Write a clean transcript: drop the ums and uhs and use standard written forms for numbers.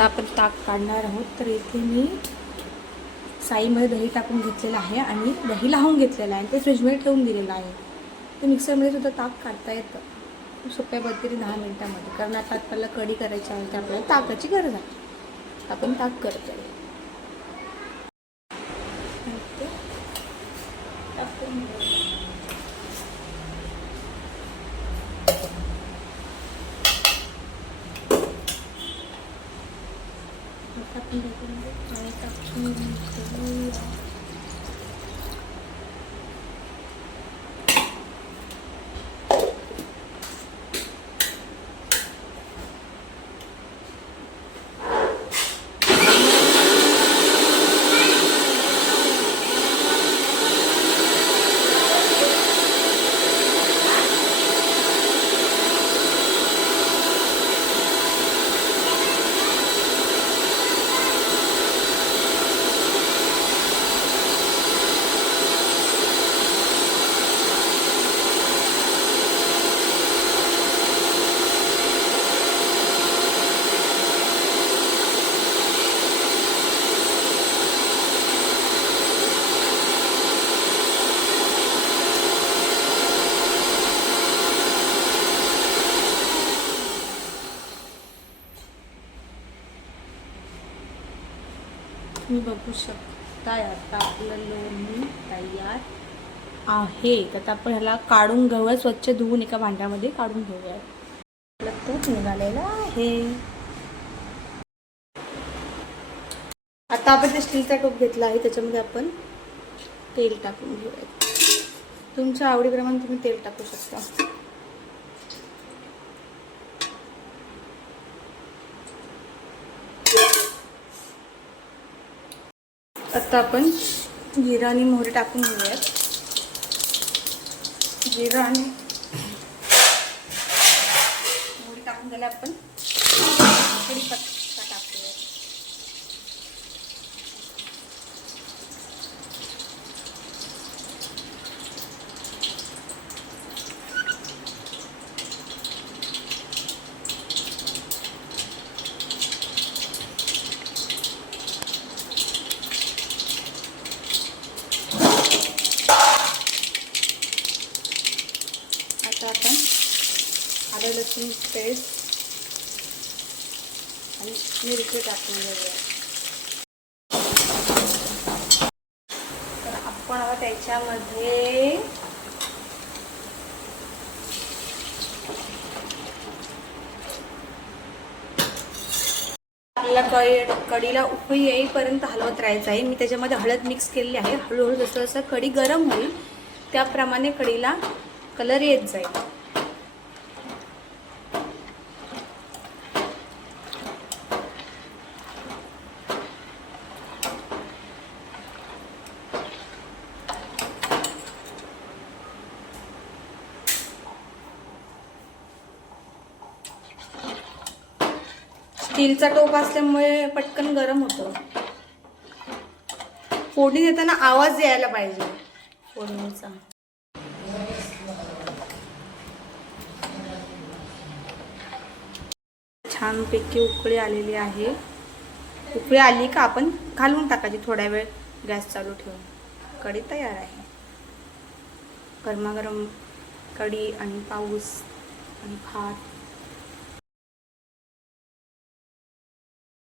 आता आपण ताक काढणार आहोत. तर इथे मी साईमध्ये दही टाकून घेतलेलं आहे आणि दही लावून घेतलेलं आहे, ते फ्रीजमध्ये ठेवून दिलेलं आहे. ते मिक्सरमध्ये सुद्धा ताक काढता येतं खूप सोप्या पद्धतीने 10 मिनिटांमध्ये. कारण आता आपल्याला कढी करायची आहे, तर आपल्याला ताकाची गरज आहे. आपण ताक करतो आहे. पाणी टाकून घेऊया. तुम्ही बघू शकता आता आपलं लोणी तयार आहे. तर आपण ह्याला काढून घेऊया, स्वच्छ धुवून एका भांड्यामध्ये काढून घेऊया. आपलं तूप निघालेलं आहे. आता आपण ते स्टीलचा टोप घेतला आहे, त्याच्यामध्ये आपण तेल टाकून घेऊया. तुमच्या आवडीप्रमाणे तुम्ही तेल टाकू शकता. आता आपण जिरा आणि मोहरी टाकून घेऊयात. जिरा आणि मोहरी टाकून झाल्या आपण कढीपत्ता टाकूयात. आता आपण आलं लसूण पेस्ट आणि मिरची टाकून घेऊया. तर आपण आता त्याच्यामध्ये आपल्याला कढीला उकळी येईपर्यंत हलवत राहायचं आहे. मी त्याच्यामध्ये हळद मिक्स केलेली आहे. हळूहळू जसं जसं कढी गरम होईल त्याप्रमाणे कढीला कलर येत जाईल. स्टीलचा टोप असल्यामुळे पटकन गरम होतं. फोडणी देताना आवाज यायला पाहिजे फोडणीचा. छानपैकी उकळी आलेली आहे. उकळी आली का आपण घालून टाकायची थोड्या वेळ गॅस चालू ठेवून. कढी तयार आहे. गरमागरम कढी आणि पाऊस आणि भात.